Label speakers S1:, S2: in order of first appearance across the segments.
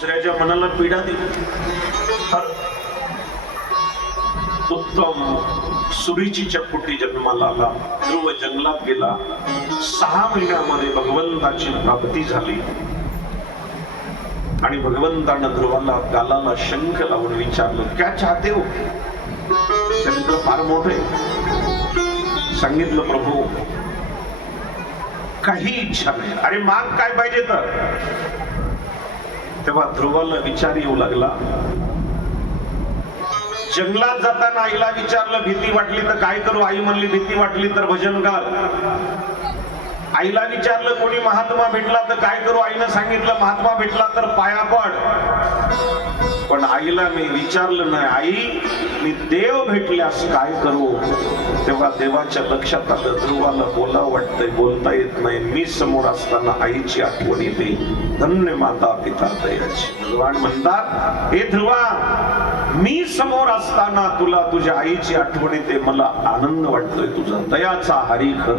S1: दुसऱ्याच्या मनाला पीडा दिली तर उत्तम सुरीचीच्या पोटी जन्माला आला? ध्रुव जंगलात गेला. सहा महिन्यामध्ये भगवंताची प्राप्ती झाली. आणि भगवंतानं ध्रुवाला गालाला शंख लावून विचारलं क्या चाहते हो? शंख फार मोठे. सांगितलं प्रभू काही इच्छा नाही. अरे माग काय पाहिजे तर? तेव्हा ध्रुवाला विचार येऊ लागला. जंगलात जाताना आईला विचारलं भीती वाटली तर काय करू? आई म्हणली भीती वाटली तर भजन कर आईला विचारलं कोणी महात्मा भेटला तर काय करू? आईनं सांगितलं महात्मा भेटला तर पाया पड. पण आईला मी विचारलं नाही आई मी देव भेटल्यास काय करू? तेव्हा देवाच्या लक्षात आलं ध्रुवाला बोला वाटतंय बोलता येत नाही. मी समोर असताना आईची आठवण येते. धन्य माता पिता दयाची. भगवान म्हणतात हे ध्रुवा मी समोर असताना तुला तुझ्या आईची आठवण येते. मला आनंद वाटतोय तुझा. दयाचा हरिख.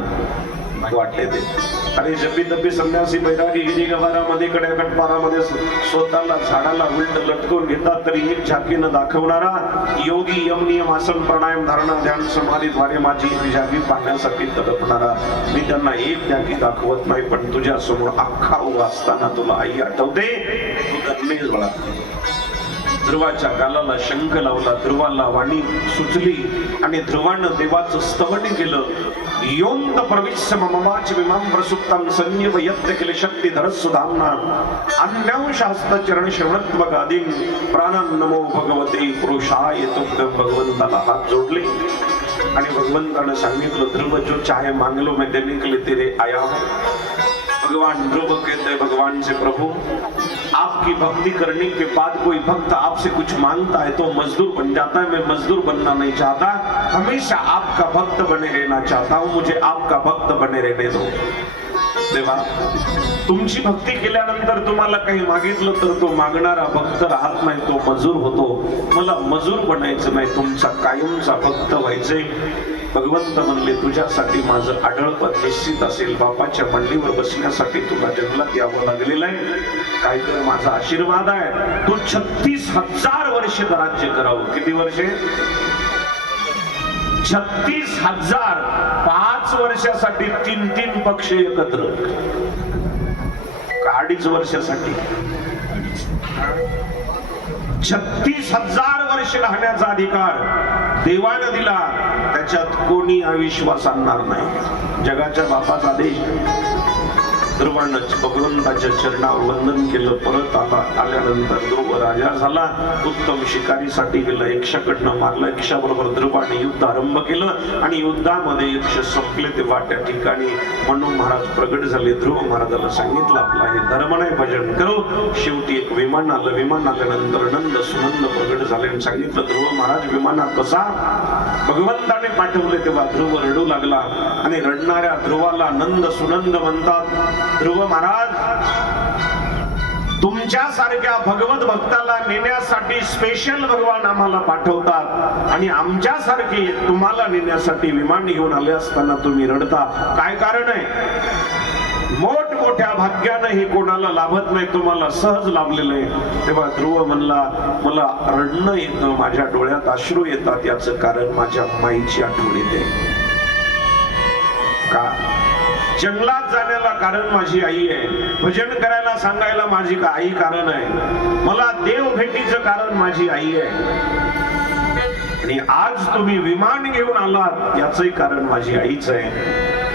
S1: वाटले ते. आणि जपी तपी संन्यासी बैरागी गिरी गवारामध्ये कड्याकट पारामध्ये स्वतःला झाडाला उलट लटकून घेतात तरी एक झाकीनं दाखवणारा योगी यम नियम आसन प्राणायाम धारणा ध्यान समाधीद्वारे माझी झाकी जागी पाहण्यासाठी तडपणारा. मी त्यांना एक जागी दाखवत नाही पण तुझ्या समोर अख्खा उभा असताना तुला आई आठवते. तू बळा. ध्रुवाच्या गालाला शंख लावला ध्रुवाला वाणी सुचली आणि ध्रुवानं देवाचं स्तवन केलं. योंत प्रविश्य ममाच विमाम प्रसुप्तम संयम यत्न केले शक्ती धरस्सुधामना अन्यांश हस्तचरण श्रवणत्व गादीन प्राणन नमो भगवते पुरुषाय तुभ्यम भगवंताला हात जोडले आणि भगवंतानं सांगितलं ध्रुव जो चाहे मांगलो मैं देने के लिए तेरे आया हूं भगवान ध्रुव कहते हैं भगवान से प्रभु आपकी भक्ति करने के बाद कोई भक्त आपसे कुछ मांगता है तो मजदूर बन जाता है। मैं मजदूर बनना नहीं चाहता। हमेशा आपका भक्त बने रहना चाहता हूं। मुझे आपका भक्त बने रहने दो। देवा तुमची भक्ती केल्यानंतर तुम्हाला काही मागितलं तर तो मागणारा भक्त राहत नाही तो मजूर होतो. मला मजूर बनायचं नाही तुमचा कायमचा भक्त व्हायचंय. भगवंत म्हणले तुझ्यासाठी माझं आढळपत निश्चित असेल. बापाच्या मंडीवर बसण्यासाठी तुला जंगलात यावं लागलेलं आहे. काय तर माझा आशीर्वाद आहे. तू छत्तीस हजार वर्ष राज्य करावं. किती वर्षे? छत्तीस हजार पाच वर्षासाठी तीन तीन पक्ष एकत्र. अडीच वर्षासाठी. छत्तीस हजार वर्ष राहण्याचा अधिकार देवानं दिला त्याच्यात कोणी अविश्वास आणणार नाही. जगाच्या बापाचा आदेश ध्रुवानं भगवंताच्या चरणावर वंदन केलं. परत आला आल्यानंतर ध्रुव राजा झाला उत्तम शिकारीसाठी गेलं. यक्षाकडनं मारलं. यक्षाबरोबर ध्रुवाने युद्ध आरंभ केलं आणि युद्धामध्ये यक्ष संपले. तेव्हा त्या ठिकाणी म्हणून महाराज प्रगट झाले. ध्रुव महाराजाला सांगितलं आपला हे धर्म नाही भजन करो. शेवटी एक विमान आलं. विमान आल्यानंतर नंद सुनंद प्रगट झाले आणि सांगितलं ध्रुव महाराज विमानात कसा भगवंताने पाठवले तेव्हा ध्रुव रडू लागला आणि रडणाऱ्या ध्रुवाला नंद सुनंद म्हणतात ध्रुव महाराज तुमच्यासारख्या भगवत भक्ताला नेण्यासाठी स्पेशल भगवान आम्हाला पाठवतात आणि आमच्यासारखे तुम्हाला नेण्यासाठी विमान घेऊन आले असताना तुम्ही रडता. काय कारण आहे? मोठ मोठ्या भाग्यानं हे कोणाला लाभत नाही तुम्हाला सहज लाभलेलं आहे. तेव्हा ध्रुव म्हणला मला रडणं येतं माझ्या डोळ्यात अश्रू येतात याचं कारण माझ्या माईची आठवण येते. का? जंगलात जाण्याला कारण माझी आई आहे. भजन करायला सांगायला माझी आई कारण आहे. मला देव भेटीचं कारण माझी आई आहे. आणि आज तुम्ही विमान घेऊन आलात याचंही कारण माझी आईच आहे.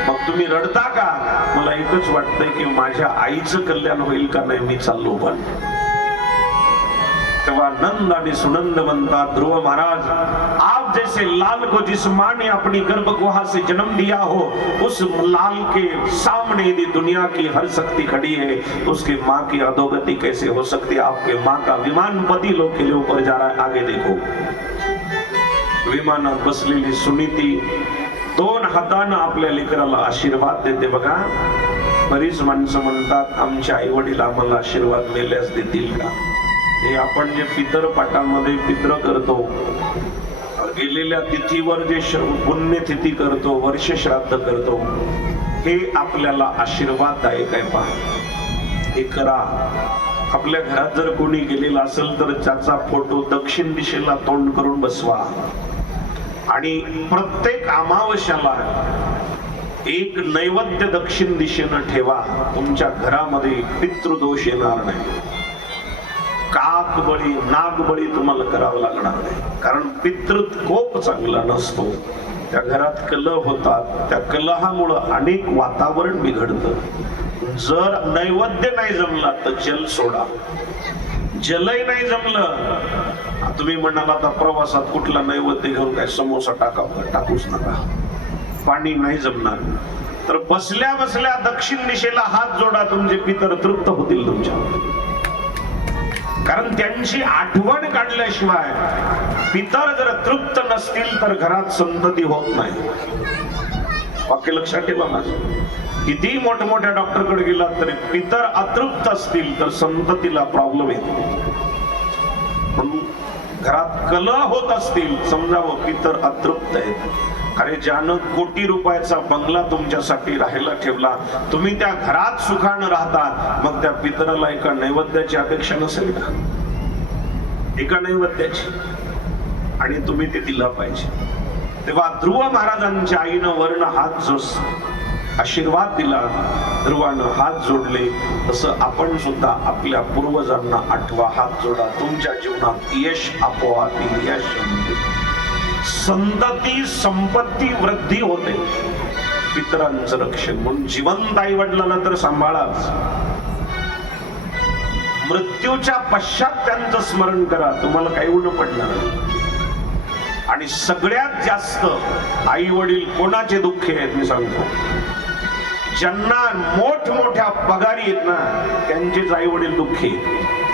S1: मग तुम्ही रडता का? मला एकच वाटतंय की माझ्या आईचं कल्याण होईल का नाही मी चाललो पण. तेव्हा नंद आणि सुनंद म्हणतात ध्रुव महाराज आप लाल को जिस माँ ने अपनी गर्भ गुहा से जन्म दिया हो उस लाल के सामने यदि दुनिया की हर शक्ति खड़ी है तो उसकी माँ की अधोगति कैसे हो सकती है? आपके माँ का विमान पति लोग के लिए ऊपर जा रहा है। आगे देखो। विमानात बसलेली सुनीती दोन हातानं आपल्या लेकराला आशीर्वाद देते बघा. बरीच माणसं म्हणतात आमच्या आई वडील आम्हाला आशीर्वाद मेल्यास देतील का? हे आपण जे पितर पाटामध्ये पित्र करतो गेलेल्या तिथीवर जे पुण्यतिथी करतो वर्ष श्राद्ध करतो हे आपल्याला आशीर्वाददायक आहे पहा. हे करा आपल्या घरात जर कोणी गेलेला असेल तर त्याचा फोटो दक्षिण दिशेला तोंड करून बसवा. आणि प्रत्येक अमावश्याला एक नैवेद्य दक्षिण दिशेनं ठेवा. तुमच्या घरामध्ये पितृदोष येणार नाही. काक बळी नाग बळी तुम्हाला करावं लागणार नाही. कारण पितृ कोप चांगला नसतो. त्या घरात कलह होतात. त्या कलहामुळं अनेक वातावरण बिघडतं. जर नैवेद्य नाही जमला तर जल सोडा. जलही नाही जमलं. तुम्ही म्हणाल आता प्रवासात कुठला नैवेद्य घेऊन काय समोसा टाकावं? टाकूच नका. पाणी नाही जमणार. तर बसल्या बसल्या दक्षिण दिशेला हात जोडा. तुमचे पितर तृप्त होतील तुमच्या कारण त्यांची आठवण काढल्याशिवाय पितर जर तृप्त नसतील तर घरात संतती होत नाही. वाक्य लक्षात ठेवा माझं. किती मोठमोठ्या डॉक्टरकडे गेला तरी पितर अतृप्त असतील तर संततीला प्रॉब्लेम येतो घरात कलह होत असतील समजावं पितर अतृप्त आहेत. अरे ज्यानं कोटी रुपयाचा बंगला तुमच्यासाठी राहायला ठेवला तुम्ही त्या घरात सुखानं राहता मग त्या पितराला एका नैवेद्याची अपेक्षा नसेल का? एका नैवेद्याची. आणि तुम्ही ते दिला पाहिजे. तेव्हा ध्रुव महाराजांच्या आईनं वर्ण हात जो आशीर्वाद दिला. ध्रुवानं हात जोडले. तसं आपण सुद्धा आपल्या पूर्वजांना आठवा हात जोडा. तुमच्या जीवनात यश आपोआप यश संतती संपत्ती वृद्धी होते. पितरांचं रक्षण म्हणून जिवंत आई वडिलांना तर सांभाळाच. मृत्यूच्या पश्चात त्यांचं स्मरण करा तुम्हाला काही उन पडणार आणि सगळ्यात जास्त आई वडील कोणाचे दुःख आहेत मी सांगतो. ज्यांना मोठमोठ्या पगारी आहेत ना त्यांचेच आई वडील दुःखी आहेत.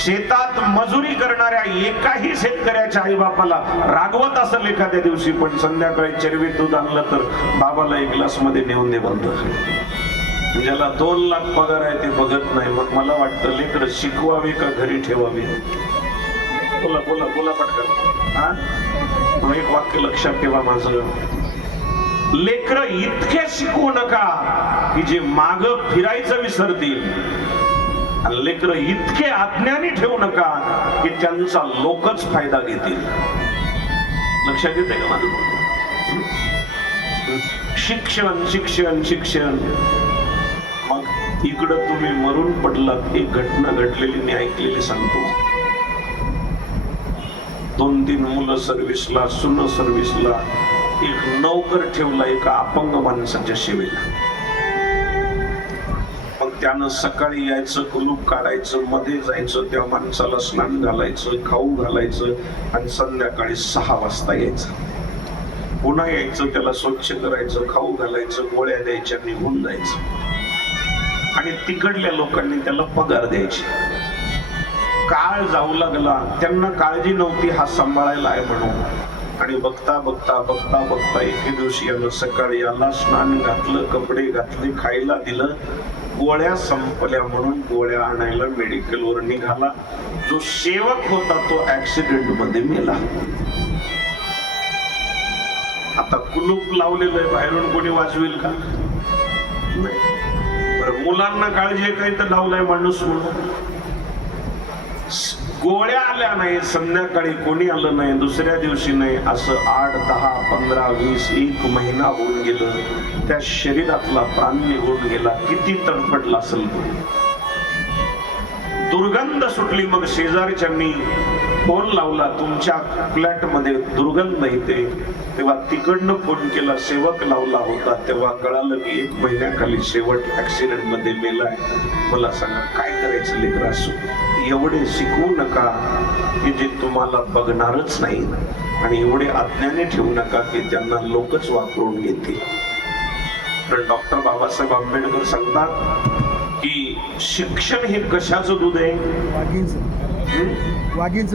S1: शेतात मजुरी करणाऱ्या एकाही शेतकऱ्याच्या आई बापाला रागवत असेल एखाद्या दिवशी पण संध्याकाळी चरवीत दूध आणलं तर बाबाला एक ग्लासमध्ये नेऊन दे म्हणतो. ज्याला दोन लाख पगार आहे ते बघत नाही. मग मला वाटतं लेकर शिकवावे का घरी ठेवावे? बोला बोला बोला पटकन. हा? एक वाक्य लक्षात ठेवा माझं. लेकर इतके शिकवू नका की जे माग फिरायचं विसरतील. लेकर इतके अज्ञानी ठेवू नका की त्यांचा लोकच फायदा घेतील. लक्षात येते का माझं? शिक्षण शिक्षण शिक्षण. मग इकडं तुम्ही मरून पडलात एक घटना घडलेली मी ऐकलेली सांगतो. दोन तीन मुलं सर्व्हिसला सुन सर्व्हिसला एक नौकर ठेवला एका अपंग माणसाच्या सेवेला. त्यानं सकाळी यायचं कुलूप काढायचं मध्ये जायचं त्या माणसाला स्नान घालायचं खाऊ घालायचं आणि संध्याकाळी सहा वाजता यायचं. पुन्हा यायचं त्याला स्वच्छ करायचं खाऊ घालायचं गोळ्या द्यायच्या निघून जायचं. आणि तिकडल्या लोकांनी त्याला पगार द्यायचे. काळ जाऊ लागला त्यांना काळजी नव्हती हा सांभाळायला आहे म्हणून. आणि बघता बघता बघता बघता एके दिवशी यानं सकाळी याला स्नान घातलं कपडे घातले खायला दिलं. गोळ्या संपल्या म्हणून गोळ्या आणायला मेडिकलवर निघाला. जो सेवक होता तो ऍक्सिडेंटमध्ये मेला. आता कुलूप लावलेलं आहे बाहेरून कोणी वाचवेल का? नाही. बरं मुलांना काळजी आहे काही तर लावलाय माणूस म्हणून? गोळ्या आल्या नाही संध्याकाळी कोणी आलं नाही दुसऱ्या दिवशी नाही असं आठ दहा पंधरा वीस एक महिना होऊन गेलं. त्या शरीरातला प्राण निघून गेला किती तडफडला असेल दुर्गंध सुटली मग शेजारच्यांनी फोन लावला तुमच्या फ्लॅटमध्ये दुर्गंध येते. तेव्हा तिकडनं फोन केला सेवक लावला होता. तेव्हा कळालं की एक महिन्याखाली शेवट ऍक्सिडेंटमध्ये मेलाय मला सांगा काय करायचं लेकर असो? एवढे शिकवू नका की जे तुम्हाला बघणारच नाही. आणि एवढे अज्ञाने ठेवू नका की त्यांना लोकच वापरून घेतील. पण डॉक्टर बाबासाहेब आंबेडकर सांगतात की शिक्षण हे कशाचं दूध आहे?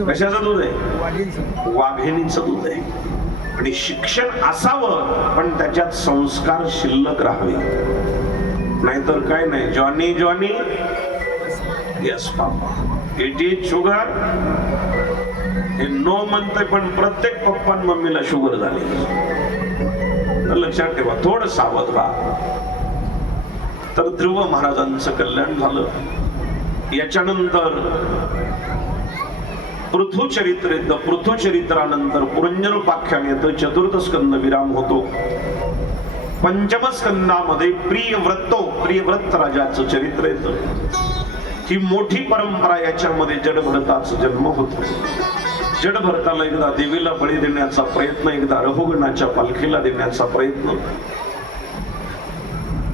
S1: कशाचं दूध आहे? वाघिणीचं. दूध आहे. आणि शिक्षण असावं पण त्याच्यात संस्कार शिल्लक राहावे. नाहीतर काय नाही. Johnny Johnny. Yes papa it is sugar हे नो म्हणतंय पण प्रत्येक पप्पा मम्मीला शुगर झाली. तर लक्षात ठेवा. थोडं सावध राहा. तर ध्रुव महाराजांचं कल्याण झालं. याच्यानंतर पृथुचरित्र येतं पृथुचरित्रानंतर पुरंजनोपाख्यान येतं. चतुर्थ स्कंद विराम होतो. पंचम स्कंदामध्ये प्रिय व्रतो प्रिय व्रत राजाचं चरित्र येतं. ही मोठी परंपरा याच्यामध्ये जडभरताचा जन्म होतो. जडभरताला एकदा देवीला बळी देण्याचा प्रयत्न एकदा रघुगणाच्या पालखीला देण्याचा प्रयत्न.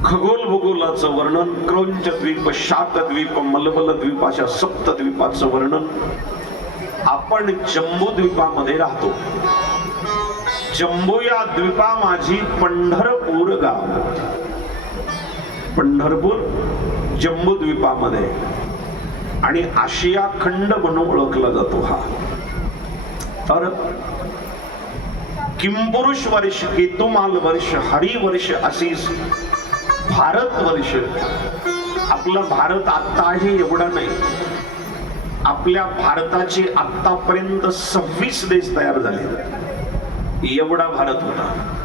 S1: खगोल भूगोलाचं वर्णन क्रौंच द्वीप शात द्वीप मलबल द्वीप अशा सप्त द्वीपाचं वर्णन आपण जम्बो द्वीपामध्ये राहतो. जम्बो या द्वीपा माझी पंढरपूर गाव. पंढरपूर जम्बो द्वीपामध्ये. आणि आशिया खंड म्हणून ओळखला जातो हा. तर किंपुरुष वर्ष केतुमाल वर्ष हरिवर्ष असेच भारत वर्ष. आपला भारत आत्ता आहे एवढा नाही. आपल्या भारताचे आतापर्यंत सव्वीस देश तयार झाले. एवढा भारत होता.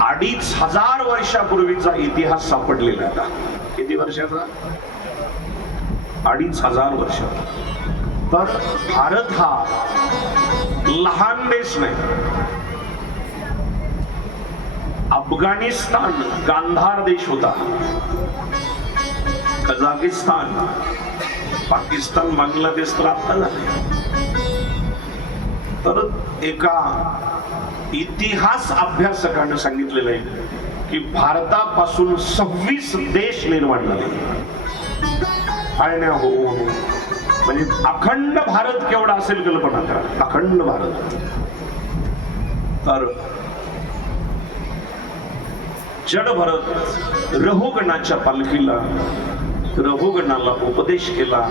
S1: अडीच हजार वर्षापूर्वीचा इतिहास सापडलेला होता किती वर्षाचा? अडीच हजार वर्ष. तर भारत हा लहान देश नाही. अफगाणिस्तान गांधार देश होता. कझाकिस्तान पाकिस्तान बांगलादेश तर आता झाले. तर एका इतिहास अभ्यासकानं सांगितलेलं आहे की भारतापासून सव्वीस देश निर्माण झाले. फाळण्या होऊन हो, हो. म्हणजे अखंड भारत केवढा असेल कल्पना करा. अखंड भारत. तर जड भरत रहुगणाच्या पालखीला रघुगणाला उपदेश केला.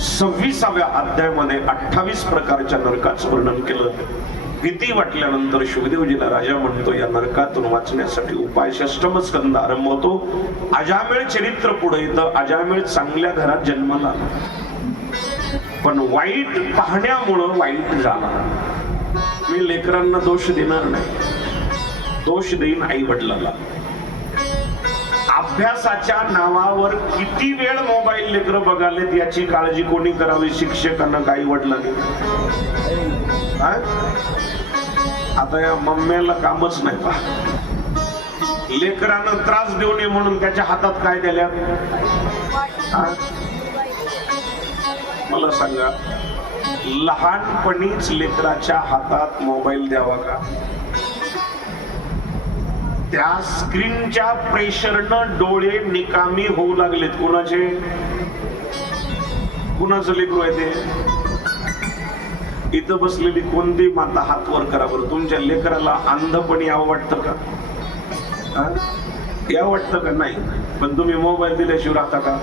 S1: सव्वीसाव्या अध्यायामध्ये अठ्ठावीस प्रकारच्या नरकाचं वर्णन केलं. भीती वाटल्यानंतर शुभदेवजीला राजा म्हणतो या नरकातून वाचण्यासाठी उपाय षष्टम स्कंद आरंभ होतो. अजामेळ चरित्र पुढे येतं. अजामेळ चांगल्या घरात जन्माला पण वाईट पाहण्यामुळं वाईट झाला. मी लेकरांना दोष देणार नाही. दोष देईन आई वडिलाला अभ्यासाच्या नावावर किती वेळ मोबाईल लेकर बघालेत याची काळजी कोणी करावी शिक्षकांना काही वडिलांनी आता या मम्म्याला कामच नाही पा. लेकरानं त्रास देऊ नये म्हणून त्याच्या हातात काय दिल्या मला सांगा लहानपणीच लेकराच्या हातात मोबाईल द्यावा का? त्या स्क्रीनच्या प्रेशरनं डोळे निकामी होऊ लागलेत. कुणाचे? कुणाचं लेकरू आहे ते? इथं बसलेली कोणती माता हात वर करा बरं. तुमच्या लेकराला अंधपणी यावं वाटतं का? या यावं वाटतं का? नाही. पण तुम्ही मोबाईल दिल्याशिवाय राहता का?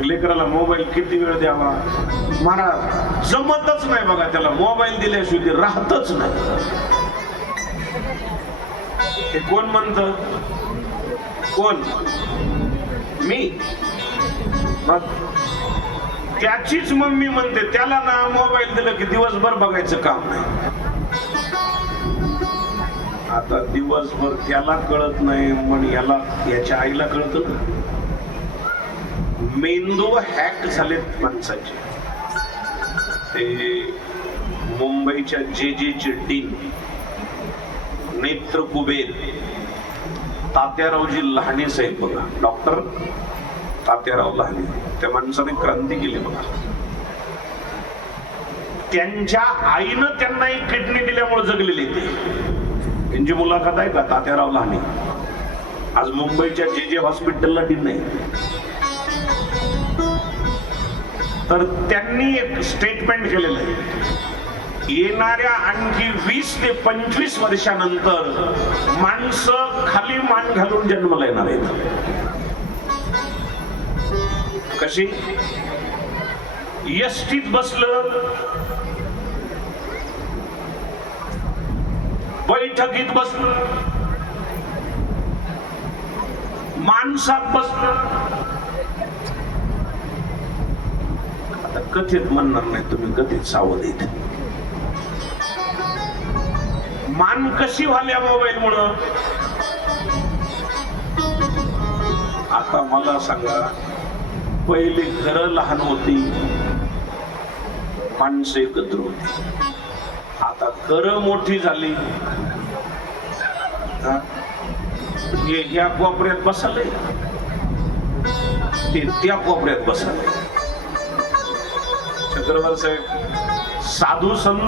S1: मग लेकराला मोबाईल किती वेळ द्यावा? महाराज जमतच नाही बघा त्याला. मोबाईल दिल्याशिवाय ते राहतच नाही. ते कोण म्हणत? कोण? मी? मग त्याचीच मम्मी म्हणते त्याला ना मोबाईल दिलं की दिवसभर बघायचं काम नाही. आता दिवसभर त्याला कळत नाही पण याला याच्या आईला कळत ना. मेंदू हॅक झालेत माणसाचे. ते मुंबईच्या जे जे डीन नेत्र कुबेर तात्यारावजी लहाने साहेब बघा. डॉक्टर तात्याराव लहाने. त्या माणसाने क्रांती केली बघा. त्यांच्या आईनं त्यांना एक किडनी दिल्यामुळे जगलेली ते. त्यांची मुलाखत आहे का? तात्याराव लहाने. आज मुंबईच्या जे जे हॉस्पिटलला डीन नाही तर त्यांनी एक स्टेटमेंट केलेलं आहे. येणाऱ्या आणखी वीस ते पंचवीस वर्षानंतर माणसं खाली मान घालून जन्माला येणार आहेत. कशी? यष्टीत बसलं. बैठकीत बसलं. माणसात बसलं आता कथित म्हणणार नाही तुम्ही कथित सावध येत. मान कशी व्हाल्या मोबाईल मुळे? आता मला सांगा पहिले घर लहान होती माणसं एकत्र होती. आता घर मोठी झाली. हे? ह्या कोपऱ्यात बसाले ते त्या कोपऱ्यात बसाले चक्रवर्ती साहेब साधू संत